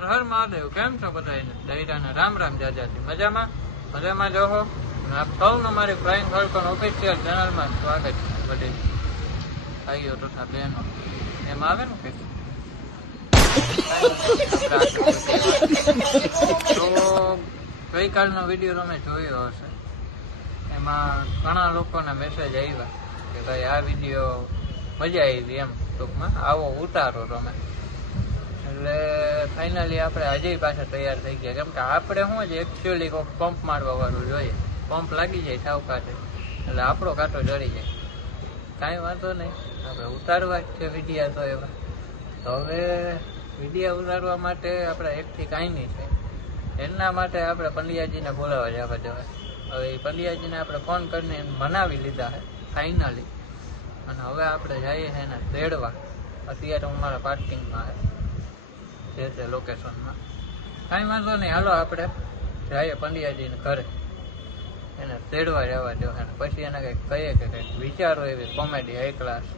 હર મહાદેવ, કેમ છો બધાને? દૈરાને રામ રામ જાજાથી મજામાં જોહો. આપ સૌનું મારી ફ્લાઇંગ ફાલ્કન ઓફિશિયલ ચેનલમાં સ્વાગત છે. બધી ભાઈઓ તથા બહેનો એમ આવે ને કે તો ગઈકાલનો વિડીયો તમે જોયો હશે. એમાં ઘણા લોકોના મેસેજ આવ્યા કે ભાઈ આ વિડીયો મજા આવી, એમ ટૂંકમાં આવો ઉતારો તમે. એટલે ફાઇનલી આપણે હજી પાછા તૈયાર થઈ ગયા, કેમ કે આપણે શું છે એકચ્યુઅલી કોઈ પંપ મારવા વાળું જોઈએ. પંપ લાગી જાય સાવકાશે એટલે આપણો કાંટો જડી જાય. કાંઈ વાંધો નહીં, આપણે ઉતારવા જ છે વિડીયા. તો એવા તો હવે વિડીયા ઉતારવા માટે આપણે એકથી કાંઈ નહીં છે. એના માટે આપણે પંડ્યાજીને બોલાવવા જવા જવાય. હવે એ પંડ્યાજીને આપણે ફોન કરીને મનાવી લીધા છે ફાઇનલી. અને હવે આપણે જઈએ છીએ એને તેડવા. અત્યારે હું મારા પાર્કિંગમાં છે લોકેશનમાં. કાંઈ વાંધો નહીં, હાલો આપણે જઈએ પંડ્યાજીને ઘરે, એને તેડવા જવા દો. અને પછી એને કંઈક કહીએ કે કંઈક વિચારો એવી કોમેડી હાઈ ક્લાસ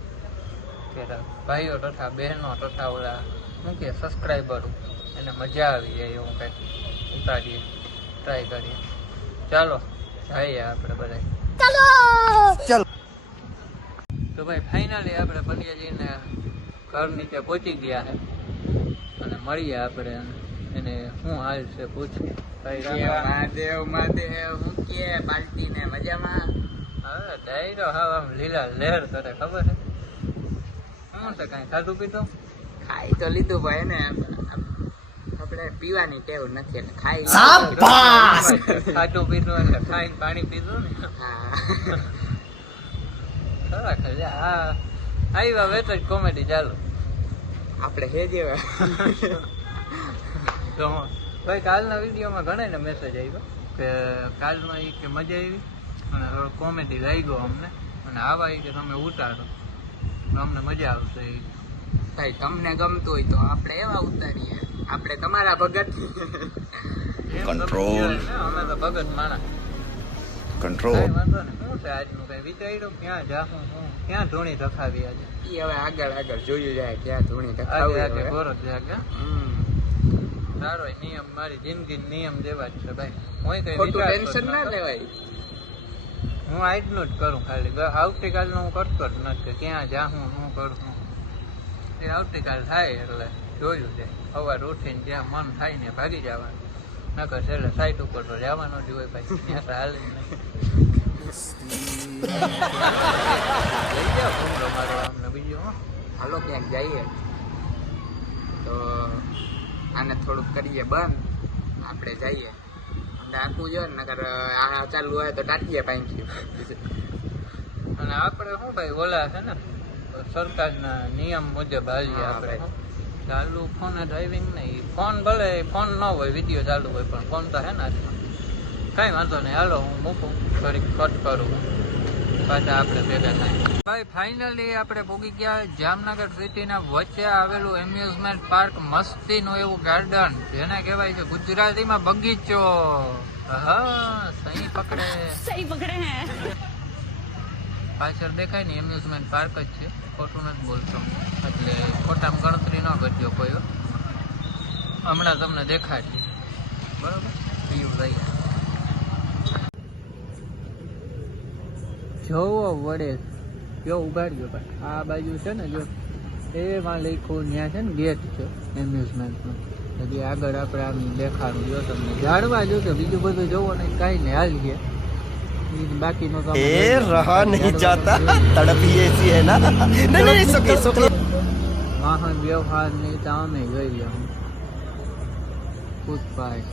કે ભાઈઓ તથા બહેનો તથા ઓલા શું કે સબસ્ક્રાઈબરો એને મજા આવી જાય એવું કંઈક ઉતારીએ, ટ્રાય કરીએ. ચાલો જઈએ આપણે બધા. ચાલો તો ભાઈ ફાઇનલી આપણે પંડ્યાજીને ઘર નીચે પહોંચી ગયા છે અને મળીએ આપણે એને શું હાલ છે પૂછીએ. મહાદેવ હું કે બાલ્ટી ને મજામાં? હવે ડાયરો હા આમ લીલા લહેર કરે, ખબર છે શું છે? કાંઈ ખાધું પીધું? ખાઈ તો લીધું ભાઈ ને, આપણે પીવાની ટેવ નથી એટલે ખાઈ ખાધું પીધું એટલે ખાઈને પાણી પીધું ને. ખરેખર આ આવ્યા વેત જ કોમેડી ચાલુ આપણે હે જેવા. તો ભાઈ કાલના વિડીયોમાં ઘણા ને મેસેજ આવ્યો કે કાલમાં એ કે મજા આવી અને કોમેડી લાગ્યો અમને, અને આવા કે તમે ઉતારો તો અમને મજા આવશે. ભાઈ તમને ગમતું હોય તો આપણે એવા ઉતારીએ, આપણે તમારા ભગત. કંટ્રોલ અમે તો ભગત માણસ. કંટ્રોલ વાંધો ને શું છે આજનું કઈ વિચાર્યું? ક્યાં જાઉં, ક્યાં ધૂણી ધખાવી આજે? એ હવે આગળ જોયું જાય ક્યાં ધૂણી આજે ધખાવી. ગોરખ જાગે સારો નિયમ, મારી જિંદગી નિયમ જેવા જ છે ભાઈ. હું કઈ ટેન્શન ના લેવાય. હું આજનું જ કરું ખાલી, આવતીકાલનું હું કરતો જ નથી કે ક્યાં જાઉં શું કરું. એ આવતીકાલ થાય એટલે જોયું છે. સવારે ઉઠીને જ્યાં મન થાય ને ભાગી જવાનું, નકર છેલ્લે સાઈટ ઉપર તો જવાનું જ હોય ભાઈ. ત્યાં તો હાલે જ નહીં. લઈ જાઓ ભૂંગળો મારવા અમને બીજું હું. હાલો ક્યાંક જઈએ તો આને થોડુંક કરીએ બંધ, આપણે જઈએ ડાકવું જોઈએ ને, નકર આ ચાલુ હોય તો ટાટીએ પાંખી. અને આપણે શું ભાઈ ઓલા છે ને સરકારના નિયમ મુજબ હાલીએ આપણે. ચાલુ ફોન ડ્રાઇવિંગ નહીં, ફોન ભલે ફોન ન હોય, વિડીયો ચાલુ હોય, પણ ફોન તો હે ને હાથમાં. કાંઈ વાંધો નહીં, હાલો હું મૂકું, ફરી કટ કરું, પાછા આપણે ભેગા થાય. ભાઈ ફાઇનલી આપણે પહોંચી ગયા જામનગર સિટીના વચ્ચે આવેલું એમ્યુઝમેન્ટ પાર્ક, મસ્તીનું એવું ગાર્ડન જેને કહેવાય છે ગુજરાતીમાં બગીચો. હા સહી પકડે હે. પાછળ દેખાય ને એમ્યુઝમેન્ટ પાર્ક જ છે, ખોટું નથી બોલતો, એટલે ખોટામાં ગણતરી ન કરજો કોઈ. હમણાં તમને દેખાડશે બરોબર. જોવો વડે કયો ઉગાડ્યો ભાઈ. આ બાજુ છે ને જો એમાં લખ્યું ત્યાં છે ને ગેટ છે એમ્યુઝમેન્ટનું. હજી આગળ આપણે આમ દેખાડું જો તમને જાણવા જો કે બીજું બધું જોવો નહીં, કાંઈ નહીં હાલ ગયા. બાકીનો તો रहा नहीं जाता तड़प ही ऐसी है ना नहीं વાહન વ્યવહાર ની તો અમે જોઈએ ફૂટપાથ.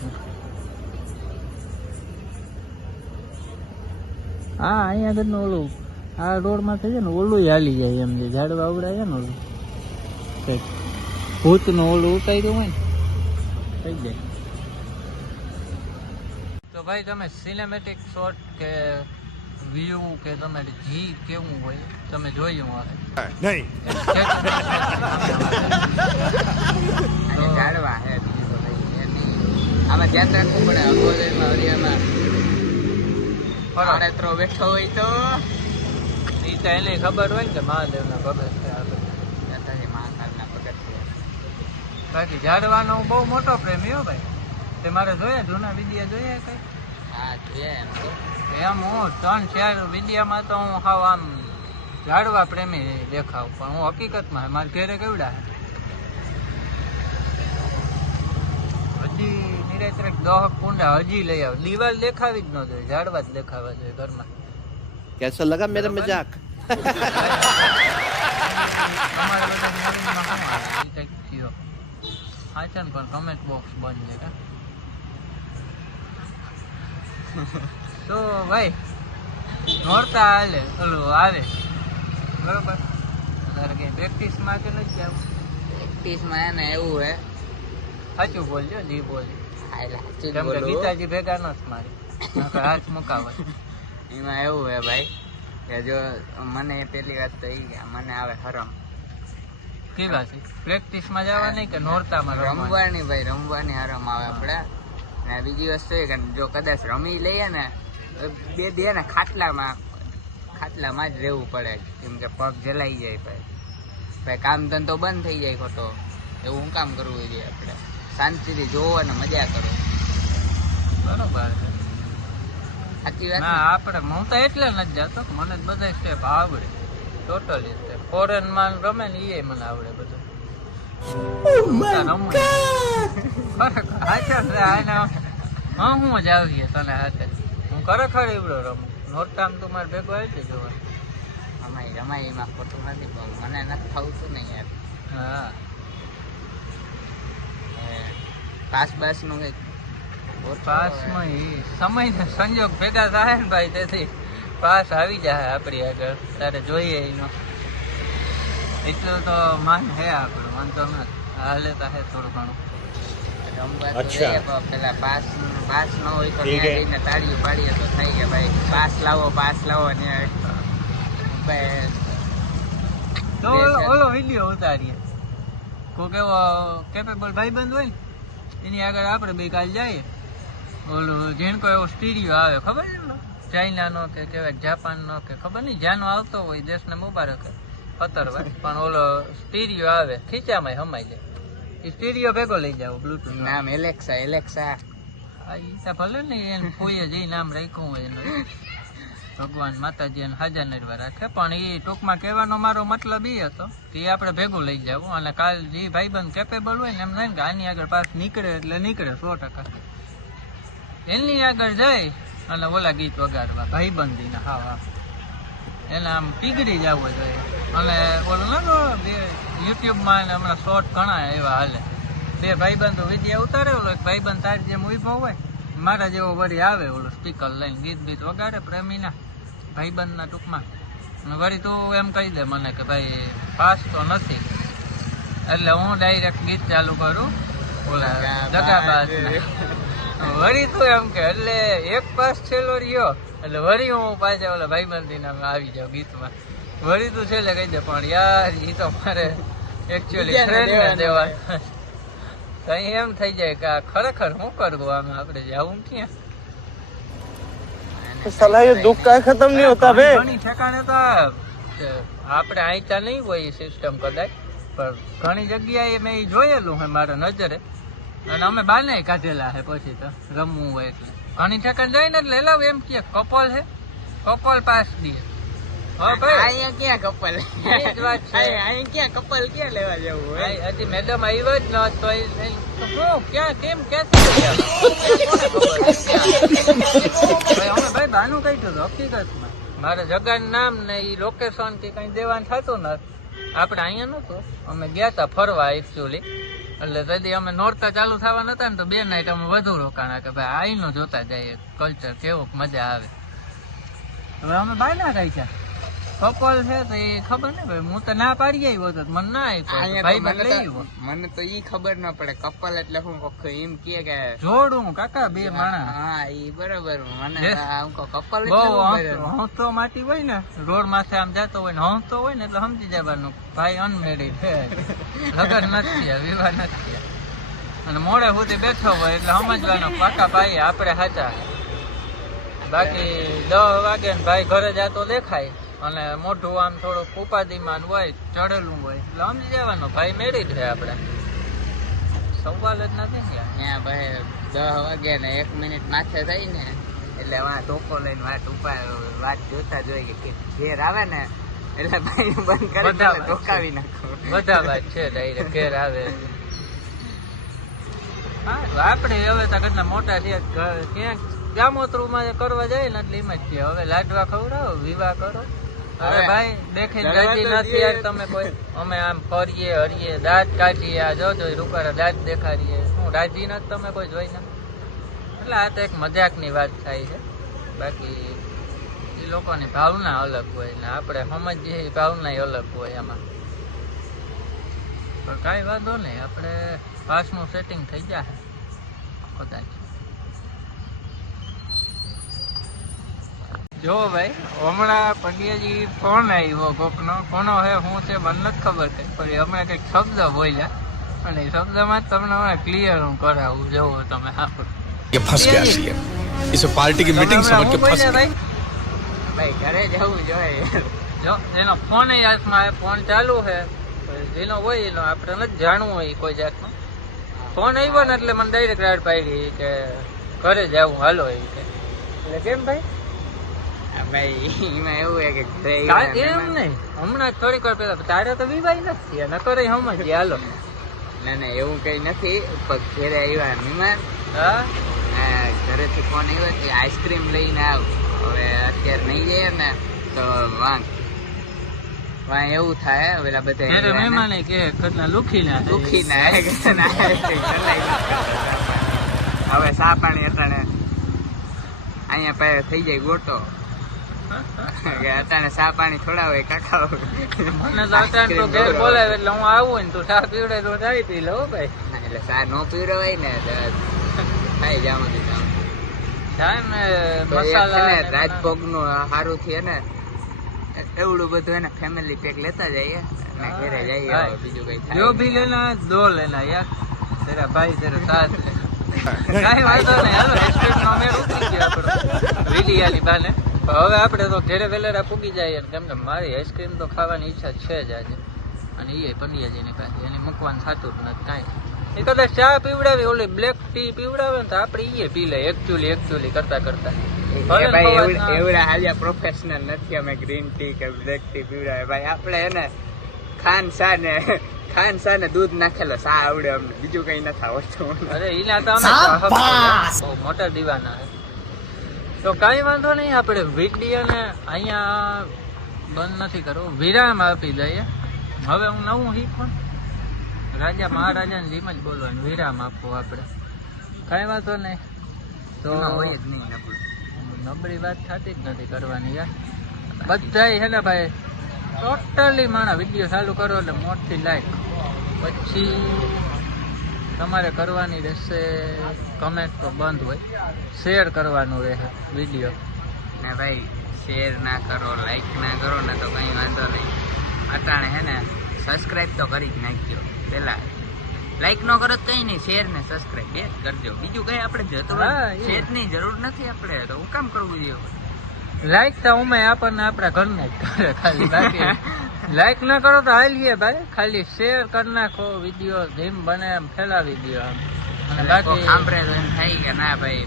હા અહીંયા આગળ ઓલું આ રોડ માં થઈ જાય ને ઓલું હાલી જાય એમ, જે ઝાડવા ઉડાય ને ઓલું કઈક ભૂત નું ઓલું ઉતાર્યું હોય ને થઈ જાય. તો ભાઈ તમે સિનેમેટિક શોટ કે વ્યૂ કે તમારે જી કેવું હોય તમે જોયું હશે नहीं જાળવા હે બીજું તો ભાઈ એની આમાં ધ્યાન રાખવું પડે. અગોદરમાં હરિયામાં પાણેતરો બેઠો હોય તો એ તો એને ખબર હોય ને કે મહાદેવના ભગત છે આપણે. મહાકાલના ભગત છે. બાકી ઝાડવાનો હું બહુ મોટો પ્રેમી હો ભાઈ. તે મારે જોયા જૂના વિડીયો જોયા કઈ? હા જોઈએ એમ તો. એમ હું 3-4 વિડીયોમાં તો હું હાવ આમ ઝાડવા પ્રેમી દેખાવ, પણ હું હકીકતમાં મારા ઘેરે કેવડા હજી નિરેત્ર 10 કુંડા હજી લઈ આવ. દિવાલ દેખાવી જ ન જોઈએ, ઝાડવા જ દેખાવા જોઈએ ઘરમાં. कैसा लगा मेरा मजाक? તમારે બધા મોર્નિંગમાં શું આવે એ કંઈક થયો હા છે ને, પણ કમેન્ટ બોક્સ બંધ છે કા તો ભાઈ નોરતા હાલે ઓલું આવે બરોબર. તારે કઈ પ્રેક્ટિસમાં કે નથી જવું? પ્રેક્ટિસમાં એને એવું હે, સાચું બોલજો, જી બોલજો. હાલે સાચું જ કેમ કે બોલું. ગીતાજી ભેગા નથી મારી, નકર હાથ મુકાવે. એમાં એવું હે ભાઈ કે જો મને પેલી વાત તો ઈ કે મને આવે હરમ કેવા છે પ્રેક્ટિસમાં જવા નહીં કે નોરતામાં રમવા? રમવાની ભાઈ, રમવાની હરમ આવે આપણે. ને બીજી વસ્તુ એ કે જો કદાચ રમી લઈએ ને તો બે ને ખાટલામાં જ રહેવું પડે, કેમ કે પગ જલાઈ જાય ભાઈ કામ ધંધો બંધ થઈ જાય ખોટો. એવું હું કામ કરવું જોઈએ આપણે, શાંતિથી જોવો અને મજા કરો. બરોબર છે. સાચી વાત ના ને? આપણે હું તો એટલે નથી જતો, મને બધા સ્ટેપ આવડે ટોટલી. ફોરેન માં રમે ને એ મને આવડે બધું. રમવું હા હું જ આવીએ તને હાથે. હું ખરેખર એવડો રમું. નોરતામ તું મારે ભેગો આવી જજો. રમાય એમાં ખોટું નથી, પણ મને નથી થતું ને યાર. હા પાસ બાસ નું કઈક પાસમાં એ સમય ને સંજોગ ભેગા થાય ને ભાઈ, તેથી પાસ આવી જાય આપણી આગળ. તારે જોઈએ એનો એટલું તો માન હે આપણું, વાંધો નથી. હાલે તો હે થોડું ઘણું રમવા તો જઈએ, પણ પેલા પાસ ન હોય તો ત્યાં જઈને તાળીઓ પાડીએ તો થઈ ગયા ભાઈ, પાસ લાવો ને ભાઈ. તો ઓલો વિડીયો ઉતારીએ. કોઈક એવો કેપેબલ ભાઈબંધ હોય ને એની આગળ આપણે બે કાલ જઈએ. ઓલું ઝીણકો એવો સ્ટીરિયો આવે, ખબર છે ને, ચાઇનાનો કે કહેવાય જાપાનનો કે ખબર નહીં, જ્યાંનો આવતો હોય દેશને મુબારક ખતરભાઈ, પણ ઓલો સ્ટીરિયો આવે ખીચામાં હમાઈ જાય. એ સ્ટીરિયો ભેગો લઈ જાવ બ્લુટૂથ. નામ એલેક્સા. ભલે ને એને કોઈએ જે નામ રાખ્યું હોય એનું, ભગવાન માતાજી એને હાજર નડવા રાખે. પણ એ ટૂંકમાં કહેવાનો મારો મતલબ એ હતો કે એ આપણે ભેગું લઈ જવું, અને કાલ જે ભાઈબંધ કેપેબલ હોય ને એમ થાય ને કે આની આગળ પાસ નીકળે એટલે નીકળે 100%. એની આગળ જઈ અને ઓલા ગીત વગાડવા ભાઈબંધીના. હા એને આમ પીગળી જવું જોઈએ. અને ઓલું ના યુટ્યુબમાં હમણાં શોર્ટ ઘણા એવા હાલે, બે ભાઈબંધો વિડીયો ઉતારે, ઓલો એક ભાઈબંધ તારી જેમ ઉભો હોય મારા જેવો વળી આવે, ઓલું સ્પીકર લઈને ગીત વગાડે પ્રેમીના ભાઈબંધના ટૂંકમાં. અને વળી તું એમ કહી દે મને કે ભાઈ પાસ તો નથી, એટલે હું ડાયરેક્ટ ગીત ચાલુ કરું ઓલા જગાબાજ. વળી તું એમ કે એટલે એક પાસ છેલ્લો રહ્યો એટલે વળી હું પાછા ઓલા ભાઈબંધીના આવી જાઉં ગીતમાં. વળી તું છેલ્લે કહી દે પણ યાર એ તો મારે એકચ્યુઅલી ફ્રેન્ડને દેવા. કઈ એમ થઈ જાય કે ખરેખર શું કરવું આમે, આપણે જવું ક્યાં? साला ये दुख का खत्म नहीं होता बे. ઘણી ઠેકાણે તો આપણે આઈતા નહીં હોય સિસ્ટમ કદાચ, પણ ઘણી જગ્યાએ મેં જોયેલું હે મારા નજરે, અને અમે બાને કાઢેલા હે પછી તો રમવું હોય એટલે. ઘણી ઠેકાણે જઈને એટલે એલાવ એમ કે કપલ હે, કપલ પાસ દે. હા ભાઈ અહીંયા ક્યાં કપલ, એ જ વાત છે. અહીંયા ક્યાં કપલ ક્યાં લેવા જવું હોય? હજી મેડમ આવ્યા જ ન તો શું ક્યાં કેમ ક્યાંથી ગયા? અમે ભાઈ બાનું કહી હતું હકીકતમાં મારે જગાનું નામ ને એ લોકેશન કે કઈ દેવાનું થતું નથી. આપણે અહીંયા નહોતું, અમે ગયા હતા ફરવા એકચ્યુઅલી, એટલે તેથી અમે નોરતા ચાલુ થવા નતા ને તો 2 નાઈટ અમે વધુ રોકાણા કે ભાઈ આઈનું જોતા જઈએ કલ્ચર કેવું મજા આવે. હવે અમે બાયના રાખ્યા કપલ છે તો એ ખબર ને ભાઈ, હું તો ના પાડી આવ્યો તો મને ના આપ્યો ભાઈ લઈ આવ્યો. મને તો ઈ ખબર ના પડે કપલ એટલે હું એમ કે જોડું કાકા બે માણસ. હા ઈ બરોબર. મને કપલ બહુ હંસતો માટી હોય ને રોડ માથે આમ જતો હોય ને હંસતો હોય ને એટલે સમજી જવાનું ભાઈ અનમેરિડ છે, લગ્ન નથી થયા, વિવાહ નથી થયા. અને મોડે સુધી બેઠો હોય એટલે સમજવાનો પાકા ભાઈ આપણે સાચા. બાકી 10 વાગે ને ભાઈ ઘરે જતો દેખાય અને મોઢું આમ થોડુંક ઉપાધિમાન હોય ચડેલું હોય એટલે સમજી જવાનું ભાઈ મેરિડ છે આપણે. સવાલ જ નથી ને યાર. ત્યાં ભાઈ 10 વાગે ને 1 મિનિટ માથે થઈ ને એટલે વાં ટોકો લઈને વાટ જોતા જોઈએ કે ઘેર આવે ને એટલે ભાઈ બંધ કરી બધા વાત ટોકાવી નાખો. બધા વાત છે ડાયરેક્ટ ઘેર આવે. હા, આપણે હવે તો કેટલા મોટા છે ક્યાંક ગામોતરું કરવા જાય ને એટલે એમ જ છે હવે લાડવા ખવડાવો વિવાહ કરો. અરે ભાઈ દેખીને રાજી નથી યાર તમે કોઈ. અમે આમ ફરીએ હરીએ દાંત કાઢીએ આ જોજો રૂપારા દાંત દેખાડીએ શું રાજી નથી તમે કોઈ જોઈ ને. એટલે આ તો એક મજાકની વાત થાય છે. બાકી એ લોકોની ભાવના અલગ હોય ને આપણે સમજીએ એ ભાવના અલગ હોય એમાં. પણ કાંઈ વાંધો નહીં આપણે પાસનું સેટિંગ થઈ જાય કદાચ. જો ભાઈ હમણાં પંડ્યાજી ફોન આવ્યો કોકનો. કોનો હે હું છે મને નથી ખબર કઈ પણ હમણાં કંઈક શબ્દ બોલ્યા અને એ શબ્દમાં જ તમને હમણાં ક્લિયર હું કરાવું. જોવો તમે સાંભળો. ये फंस गया सीएम इसे पार्टी की मीटिंग समझ के फंस गया ભાઈ ઘરે જવું જોઈએ. જો એનો ફોન હાથમાં ફોન ચાલુ છે જેનો હોય એનો આપણે નથી જાણવું હોય કોઈ જાતનો. ફોન આવ્યો ને એટલે મને ડાયરેક્ટ રાડ પાડી કે ઘરે જવું હાલો એવી કે. એટલે કેમ ભાઈ? ભાઈ એમાં એવું છે કે ઘરે એમ આવ્યા નહીં હમણાં થોડીક વાર પેલા તારે તો વિવાહ નથી ન કરે સમજ હાલો. ના એવું કઈ નથી પણ ઘરે આવ્યા મહેમાન હા ઘરેથી ફોન આવ્યો કે આઈસ્ક્રીમ લઈને આવ. હવે અત્યારે નહીં જઈએ ને તો વાંક એવું થાય પેલા બધા ત્યારે મહેમાન કે કેટલા લુખી ના દુખી ના હવે સા પાણી અટાણે અહીંયા પાસે થઈ જાય ગોટો કે અટાણે સા પાણી થોડા હોય કાકા. મને તો અચાનક તો ઘેર બોલાવે એટલે હું આવું ને તું ચા પીવડે તો ચાય પી લો ભાઈ. એટલે સા નો પીવડાવાય ને ખાઈ જાવ ચા ને મસાલા રાજભોગ નું સારું થયે ને એવડું બધું એને ફેમિલી પેક લેતા જઈએ અને ઘરે જઈએ. હવે બીજું કઈ जो થાય भी लेना है दो लेना यार तेरा भाई तेरे साथ ले. કાંઈ વાંધો નહીં હાલો આઈસ્ક્રીમ નો મેળ ઉતરી ગયો આપણો વિડિયાની બાને. હવે આપણે તો ઘરે વેલેરા પૂગી જાય કેમ કે મારી આઈસ્ક્રીમ તો ખાવાની ઈચ્છા છે જ આજે. અને એ પંડ્યાજીની પાસે એને મૂકવાનું થતું જ નથી કાંઈ. એ કદાચ ચા પીવડાવી ઓલી બ્લેક ટી પીવડાવે ને તો આપણે એ પી લે એકચ્યુઅલી કરતા કરતા. એ ભાઈ એવડા હાલ્યા પ્રોફેશનલ નથી અમે ગ્રીન ટી કે બ્લેક ટી પીવડાવે ભાઈ. આપણે એને ખાન સા ને દૂધ નાખેલો સા આવડે અમને બીજું કઈ નથી આવડતું. અરે એના તો અમે બહુ મોટા દીવાના છે. તો કાંઈ વાંધો નહીં આપણે વિડીયોને અહીંયા બંધ નથી કરવો વિરામ આપી દઈએ. હવે હું નવું શીખું રાજા મહારાજાની જેમ જ બોલવાનું વિરામ આપવું આપણે. કાંઈ વાંધો નહીં તો હોય જ નહીં નબળું. નબળી વાત થતી જ નથી કરવાની યાર. બધાય છે ને ભાઈ ટોટલી મારા વિડીયો ચાલુ કરો એટલે મોટી લાઈક પછી તમારે કરવાની રહેશે કમેન્ટ તો બંધ હોય શેર કરવાનું રહે વિડીયો. ને ભાઈ શેર ના કરો લાઈક ના કરો ને તો કઈ વાંધો નહીં. અટાણે હે ને સબસ્ક્રાઇબ તો કરી જ નાખજો. પેલા લાઈક ન કરો તો કઈ નહીં શેર ને સબસ્ક્રાઇબ બે કરજો. બીજું કઈ આપણે જતું શેર ની જરૂર નથી. આપણે તો હું કામ કરવું જોઈએ. લાઈક તો અમે આપણને આપણા ઘરને જ કરે ખાલી. બાકી લાઈક ના કરો તો હાલીએ ભાઈ. ખાલી શેર કરી નાખો વિડીયો જેમ બને એમ ફેલાવી દો આમ. અને બાકી સાંભળે તો એમ થાય કે ના ભાઈ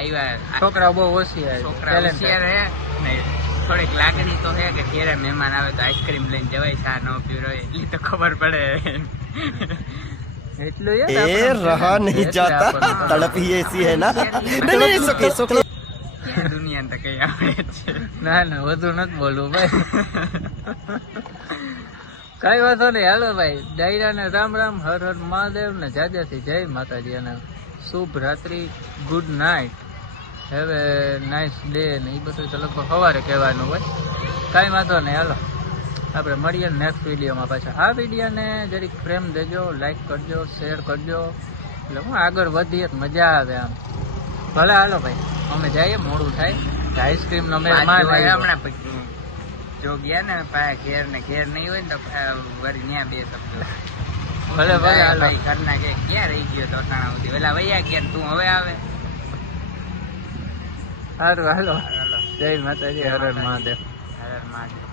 આવ્યા છોકરાઓ બહુ ઓછી છોકરા હોશિયાર હે ને થોડીક લાગણી તો હે કે ઘેરે મહેમાન આવે તો આઈસ્ક્રીમ લઈને જવાય સા ન પીવડાવે એટલી તો ખબર પડે. એટલું ए रहा नहीं जाता तड़प ही ऐसी है ना. नहीं सुखी દુનિયા તો કઈ આવે છે. ના વધુ નથી બોલવું ભાઈ. કઈ વાંધો નહીં હાલો ભાઈ. ડાયરા ને રામ રામ હર હર મહાદેવ ને જાજાથી જય માતાજી અને શુભ રાત્રિ good night have a nice day ને એ બધું તો લગભગ સવારે કહેવાનું હોય. કાંઈ વાંધો નહીં હાલો આપણે મળીએ નેક્સ્ટ વિડીયોમાં પાછા. આ વિડીયોને જરીક પ્રેમ દેજો લાઈક કરજો શેર કરજો એટલે હું આગળ વધીએ તો મજા આવે આમ. ભલે હાલો ભાઈ અમે જઈએ મોડું થાય આઈસ્ક્રીમ નો મેળ માર હમણાં જો ગયા ને ઘેર ને ઘેર નહીં હોય ને તો વળી ન્યા બે શબ્દો ભલે ભલે હાલો ઘરના કે ક્યાં રહી ગયો તો અટાણા સુધી પેલા વૈયા ઘેર તું હવે આવે. સારું હાલો જય માતાજી હર હર મહાદેવ. હર હર મહાદેવ.